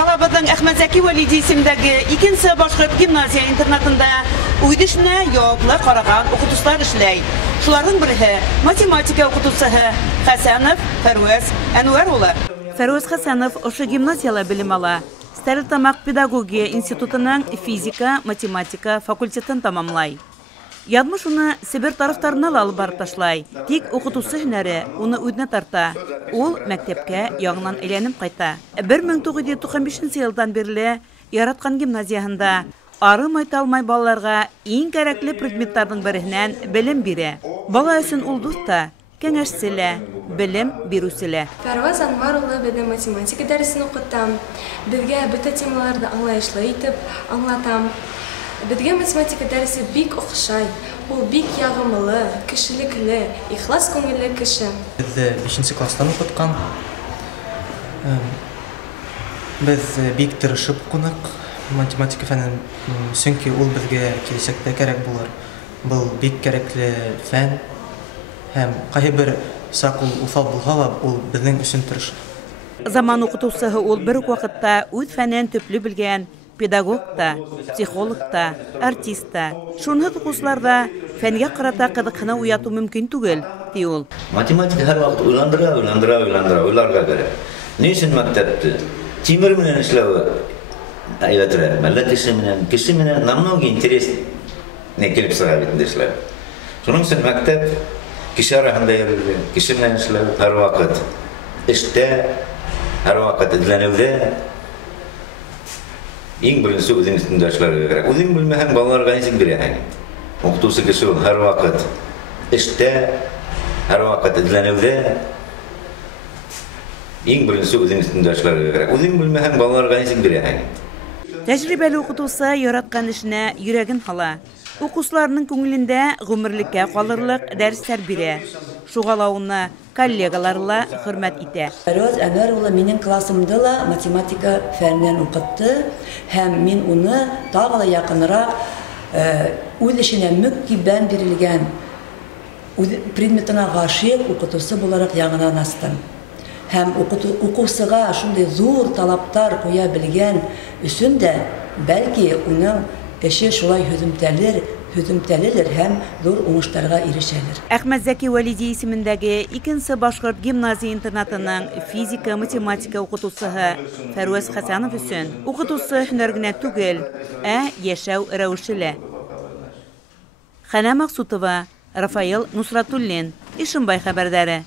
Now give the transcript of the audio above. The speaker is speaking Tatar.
Балабыздың Әхмәтзәки Вәлиди исемдәге икенче башкорт гимназия интернатында үдешенә яуаплы караган укытучылар эшләй. Шуларның бере математика укытучысы Хәсәнов Фәрвәз Әнвәр улы. Фәрвәз Хәсәнов ошо гимназияда белем ала. Стәрлетамак педагогия институтының физика, математика факультетін тамамлай. Ядмыш уны Сибир тарафтарына алып барып ташлай. Тик укытучы һөнәре уны үденә тарта. Ул мәктәпкә яңынан әйләнеп кайта. 1995 елдан бирле яраткан гимназиясында арымай талмай балаларга иң кирәкле предметларның береннән белем бирә. Бала өчен ул дуста, кәңәшселе, белем бирүселе. Фәрвәз Әнвәр улы безне математика дәресен укытам. Безгә бөтен темаларны аңлаешлы итеп аңлатам. Безгә математика дәресе бик охшай. Ул бик ягымлы, кешелекле, ихлас күңелле кеше. Без 5нче класстан укыткан. Без бик тырышып укыдык математика фәнен, чөнки ул безгә киләчәктә кирәк булыр. Бу бик кирәкле фән. Һәм кайбер сак ул уфал булса ла, ул безнең өчен тырыш. Заман укытучысы ул бер үк вакытта үз фәнен төпле белгән педагог та, психолог та, артист та. Шунһыз укучыларда фәнгә карата кызыксыну уяту мөмкин түгел, ди ул. Математика һәр вакыт уйларга бирә. Ни өчен мәктәптә тимер менән эшләү әйләтер, мәллә кеше менән намного интерес не килеп сыра бит эшләү. Шуның өчен мәктәп кеше арасында йөрү, кеше менән эшләү һәр вакыт эштә, һәр вакыт эзләнүдә. Иң беренче үзең өстендә эшләргә кирәк. Үзең белмәһәң, балаларга ничек бирәһең? Укытучы кеше һәр вакыт эштә, һәр вакыт эзләнүдә. Иң беренче үзең өстендә эшләргә кирәк. Үзең белмәһәң, балаларга ничек бирәһең? Тәҗрибәле укытучы яраткан эшенә йөрәген һала. Укучыларның күңелендә гомерлеккә калырлык дәресләр бирә. Шугалауны коллегаларла хөрмәт итә. Фәрвәз Әнвәр улы минең классымда ла математика фәнен укытты һәм мин уны тагы да якынрак үз эшенә мөкиббән бирелгән предметына гашыйк укытучы буларак яңадан астым. Һәм укучыга шундый зур талаптар куя белгән өчен дә бәлки уның эше шулай һөзүмтәлелер һәм зур уңышларга ирешәлер. Әхмәтзәки Вәлиди исемендәге икенче башкорт гимназия интернатының физика, математика укытучысы Фәрвәз Хәсәнов өчен укытучы һөнәр генә түгел, яшәү рәвешеле. Хәнә Максутова, Рафаил Нусратуллин, Ишембай хәбәрләре.